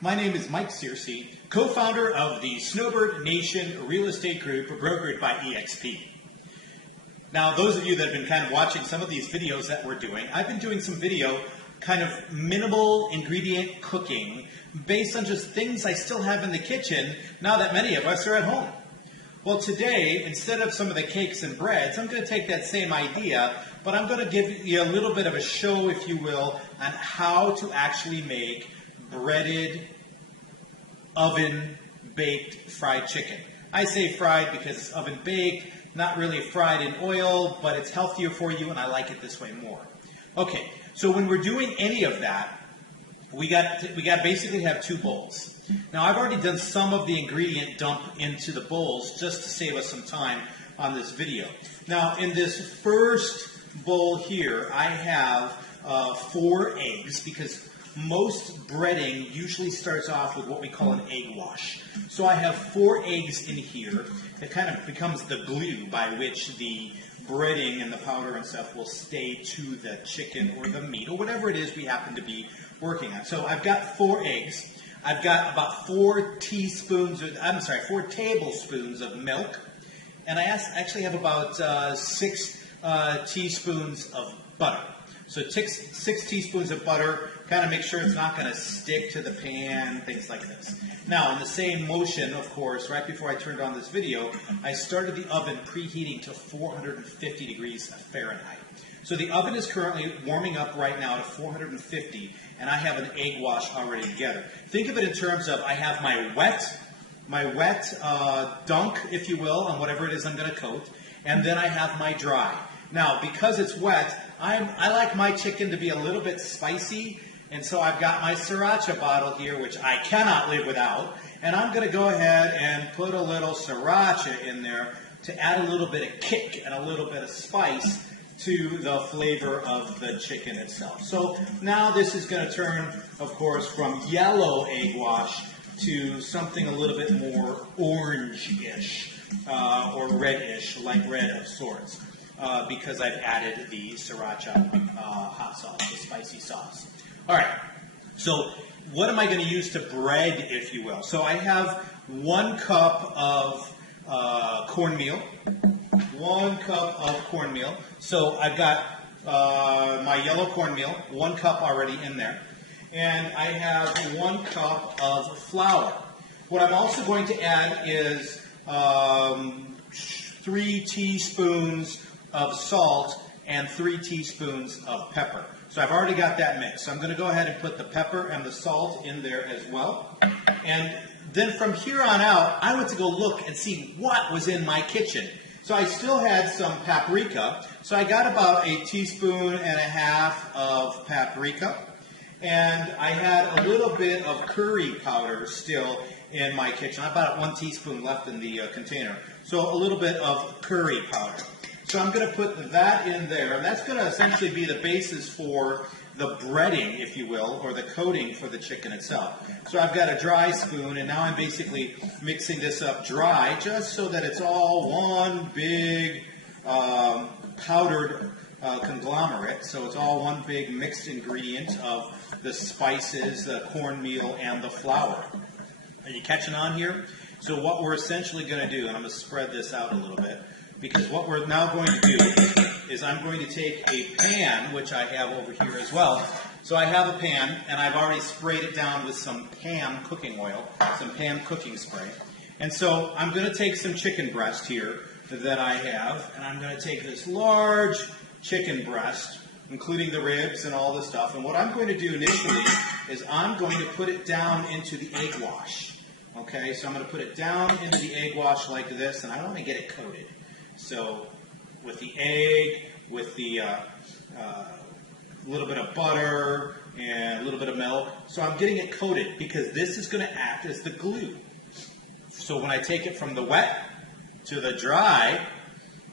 My name is Mike Searcy, co-founder of the Snowbird Nation Real Estate Group, brokered by EXP. Now, those of you that have been kind of watching some of these videos that we're doing, I've been doing some video kind of minimal ingredient cooking based on just things I still have in the kitchen now that many of us are at home. Well, today, instead of some of the cakes and breads, I'm going to take that same idea, but I'm going to give you a little bit of a show, if you will, on how to actually make breaded, oven-baked fried chicken. I say fried because it's oven-baked, not really fried in oil, but it's healthier for you, and I like it this way more. Okay, so when we're doing any of that, we got basically have two bowls. Now, I've already done some of the ingredient dump into the bowls just to save us some time on this video. Now, in this first bowl here, I have 4 eggs because most breading usually starts off with what we call an egg wash. So I have 4 eggs in here. It kind of becomes the glue by which the breading and the powder and stuff will stay to the chicken or the meat or whatever it is we happen to be working on. So I've got 4 eggs. I've got about 4 tablespoons of milk. And I actually have about 6 teaspoons of butter. So 6 teaspoons of butter, kind of make sure it's not going to stick to the pan, things like this. Now, in the same motion, of course, right before I turned on this video, I started the oven preheating to 450 degrees Fahrenheit. So the oven is currently warming up right now to 450, and I have an egg wash already together. Think of it in terms of I have my wet dunk, if you will, on whatever it is I'm going to coat, and then I have my dry. Now, because it's wet, I like my chicken to be a little bit spicy, and so I've got my sriracha bottle here, which I cannot live without, and I'm going to go ahead and put a little sriracha in there to add a little bit of kick and a little bit of spice to the flavor of the chicken itself. So now this is going to turn, of course, from yellow egg wash to something a little bit more orange-ish or red-ish, like red of sorts. Because I've added the sriracha hot sauce, the spicy sauce. All right, so what am I going to use to bread, if you will? So I have 1 cup of cornmeal. 1 cup of cornmeal. So I've got my yellow cornmeal, 1 cup already in there. And I have 1 cup of flour. What I'm also going to add is 3 teaspoons of salt and 3 teaspoons of pepper. So I've already got that mixed. So I'm going to go ahead and put the pepper and the salt in there as well. And then from here on out, I went to go look and see what was in my kitchen. So I still had some paprika. So I got about 1.5 teaspoons of paprika. And I had a little bit of curry powder still in my kitchen. I've about 1 teaspoon left in the container. So a little bit of curry powder. So I'm going to put that in there, and that's going to essentially be the basis for the breading, if you will, or the coating for the chicken itself. So I've got a dry spoon, and now I'm basically mixing this up dry, just so that it's all one big powdered conglomerate. So it's all one big mixed ingredient of the spices, the cornmeal, and the flour. Are you catching on here? So what we're essentially going to do, and I'm going to spread this out a little bit, because what we're now going to do is I'm going to take a pan, which I have over here as well. So I have a pan, and I've already sprayed it down with some Pam cooking oil, some Pam cooking spray. And so I'm going to take some chicken breast here that I have, and I'm going to take this large chicken breast, including the ribs and all the stuff. And what I'm going to do initially is I'm going to put it down into the egg wash. Okay, so I'm going to put it down into the egg wash like this, and I want to get it coated. So with the egg, with the little bit of butter and a little bit of milk. So I'm getting it coated because this is going to act as the glue. So when I take it from the wet to the dry,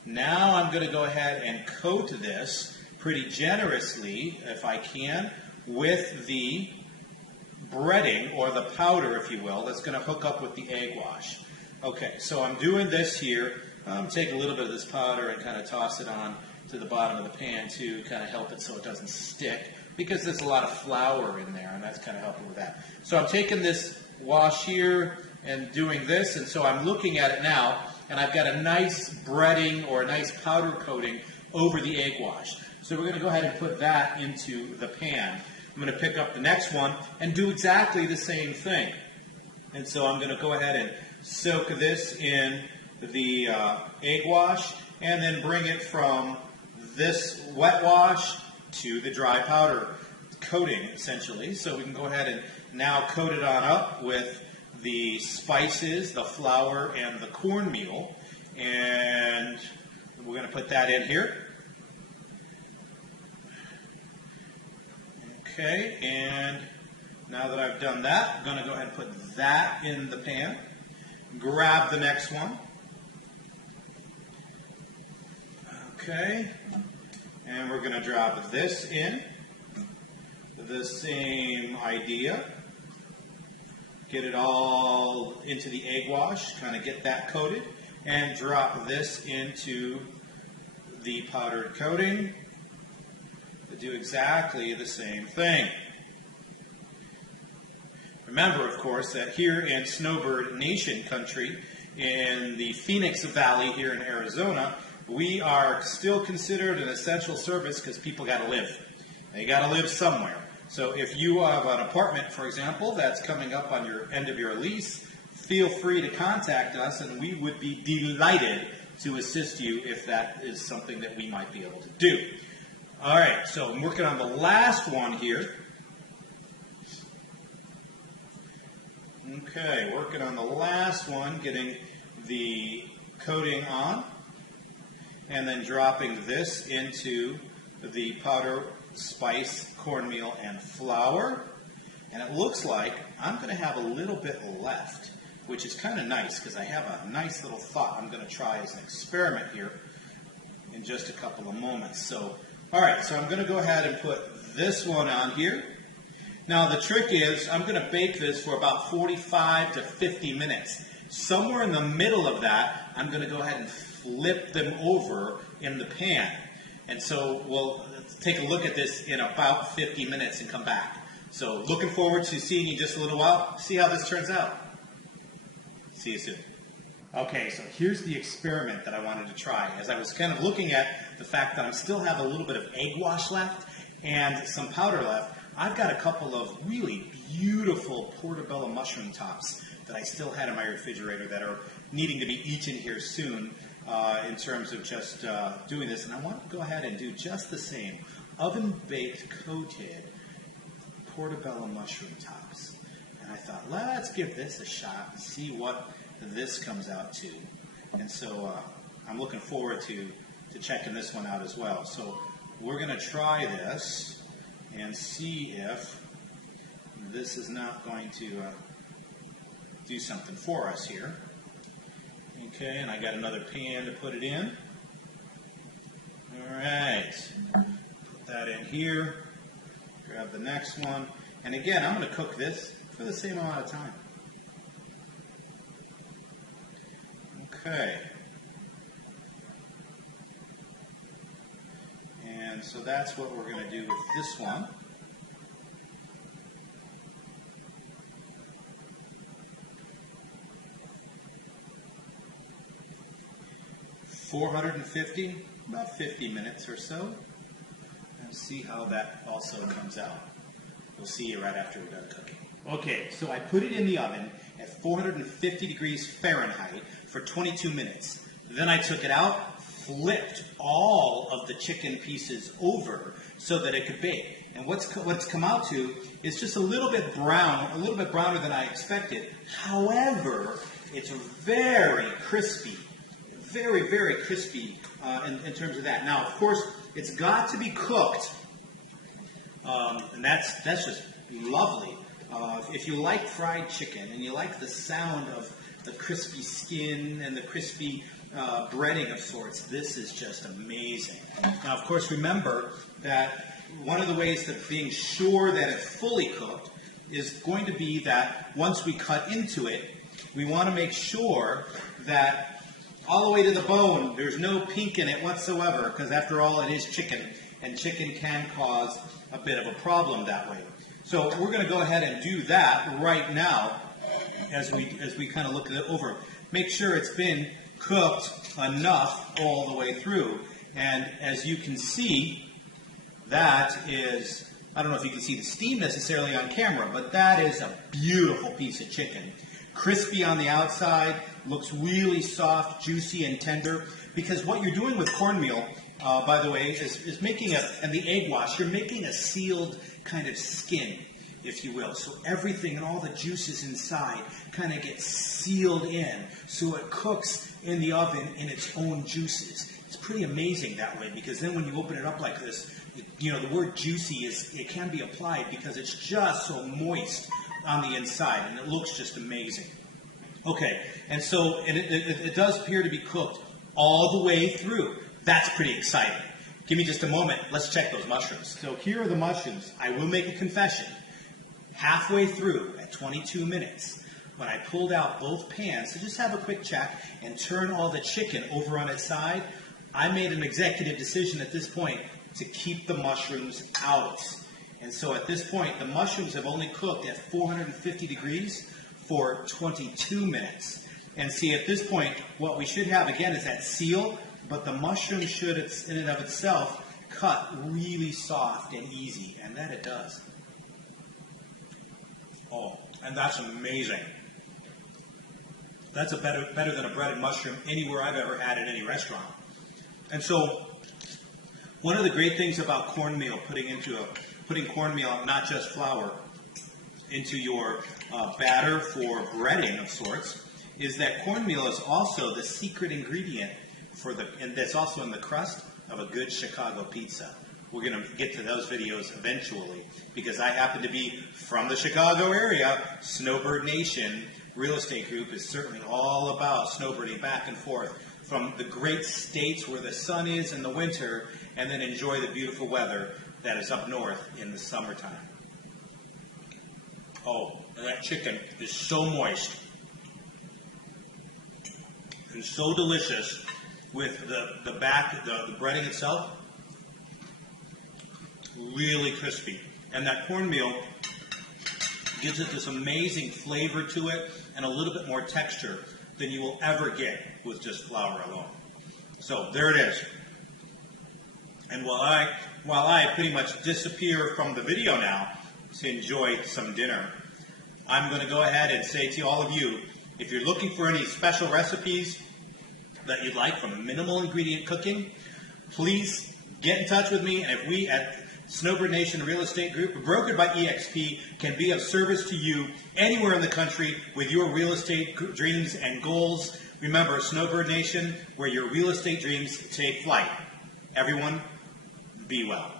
now I'm going to go ahead and coat this pretty generously, if I can, with the breading, or the powder, if you will, that's going to hook up with the egg wash. Okay, so I'm doing this here. Take a little bit of this powder and kind of toss it on to the bottom of the pan to kind of help it so it doesn't stick because there's a lot of flour in there, and that's kind of helping with that. So I'm taking this wash here and doing this, and so I'm looking at it now, and I've got a nice breading or a nice powder coating over the egg wash. So we're going to go ahead and put that into the pan. I'm going to pick up the next one and do exactly the same thing. And so I'm going to go ahead and soak this in the egg wash and then bring it from this wet wash to the dry powder coating, essentially. So we can go ahead and now coat it on up with the spices, the flour, and the cornmeal. And we're going to put that in here. Okay, and now that I've done that, I'm going to go ahead and put that in the pan. Grab the next one. Okay, and we're going to drop this in. The same idea. Get it all into the egg wash, kind of get that coated, and drop this into the powdered coating. Do exactly the same thing. Remember, of course, that here in Snowbird Nation country, in the Phoenix Valley here in Arizona, we are still considered an essential service because people got to live. They got to live somewhere. So if you have an apartment, for example, that's coming up on your end of your lease, feel free to contact us, and we would be delighted to assist you if that is something that we might be able to do. All right, so I'm working on the last one here. Okay, working on the last one, getting the coating on, and then dropping this into the powder, spice, cornmeal, and flour. And it looks like I'm going to have a little bit left, which is kind of nice because I have a nice little thought I'm going to try as an experiment here in just a couple of moments. So, all right, so I'm going to go ahead and put this one on here. Now the trick is I'm going to bake this for about 45 to 50 minutes. Somewhere in the middle of that, I'm going to go ahead and flip them over in the pan. And so we'll take a look at this in about 50 minutes and come back. So looking forward to seeing you just a little while. See how this turns out. See you soon. Okay, so here's the experiment that I wanted to try. As I was kind of looking at the fact that I still have a little bit of egg wash left and some powder left, I've got a couple of really beautiful portobello mushroom tops that I still had in my refrigerator that are needing to be eaten here soon in terms of just doing this. And I want to go ahead and do just the same oven-baked coated portobello mushroom tops. And I thought, let's give this a shot and see what this comes out to. And so I'm looking forward to checking this one out as well. So we're going to try this and see if this is not going to do something for us here. Okay, and I got another pan to put it in. All right, put that in here. Grab the next one. And again, I'm going to cook this for the same amount of time. Okay. And so that's what we're going to do with this one. About 50 minutes or so. And see how that also comes out. We'll see you right after we're done cooking. Okay, so I put it in the oven at 450 degrees Fahrenheit for 22 minutes. Then I took it out, flipped all of the chicken pieces over so that it could bake. And what's come out to is just a little bit brown, a little bit browner than I expected. However, it's very crispy, very, very crispy in terms of that. Now, of course, it's got to be cooked, and that's just lovely. If you like fried chicken and you like the sound of the crispy skin and the crispy breading of sorts, this is just amazing. Now, of course, remember that one of the ways that being sure that it's fully cooked is going to be that once we cut into it, we want to make sure that all the way to the bone, there's no pink in it whatsoever, because after all, it is chicken. and chicken can cause a bit of a problem that way. So we're going to go ahead and do that right now as we kind of look it over. Make sure it's been cooked enough all the way through. And as you can see, that is, I don't know if you can see the steam necessarily on camera, but that is a beautiful piece of chicken. Crispy on the outside, looks really soft, juicy, and tender. Because what you're doing with cornmeal, by the way, is making and the egg wash, you're making a sealed kind of skin, if you will. So everything and all the juices inside kind of get sealed in, so it cooks in the oven in its own juices. It's pretty amazing that way, because then when you open it up like this, you know, the word juicy it can be applied because it's just so moist on the inside, and it looks just amazing. Okay, and so it does appear to be cooked all the way through. That's pretty exciting. Give me just a moment. Let's check those mushrooms. So here are the mushrooms. I will make a confession. Halfway through, at 22 minutes, when I pulled out both pans to just have a quick check and turn all the chicken over on its side, I made an executive decision at this point to keep the mushrooms out. And so at this point, the mushrooms have only cooked at 450 degrees for 22 minutes. And see, at this point, what we should have, again, is that seal, but the mushroom should, in and of itself, cut really soft and easy, and that it does. Oh, and that's amazing. That's better than a breaded mushroom anywhere I've ever had at any restaurant. And so, one of the great things about cornmeal, putting cornmeal, not just flour, into your batter for breading of sorts, is that cornmeal is also the secret ingredient and that's also in the crust of a good Chicago pizza. We're going to get to those videos eventually, because I happen to be from the Chicago area. Snowbird Nation Real Estate Group is certainly all about snowbirding back and forth from the great states where the sun is in the winter, and then enjoy the beautiful weather that is up north in the summertime. Oh, and that chicken is so moist and so delicious with the breading itself, really crispy. And that cornmeal gives it this amazing flavor to it and a little bit more texture than you will ever get with just flour alone. So there it is. And while I pretty much disappear from the video now to enjoy some dinner, I'm going to go ahead and say to all of you, if you're looking for any special recipes that you'd like from minimal ingredient cooking, please get in touch with me. And if we at Snowbird Nation Real Estate Group, brokered by EXP, can be of service to you anywhere in the country with your real estate dreams and goals, remember, Snowbird Nation, where your real estate dreams take flight. Everyone, be well.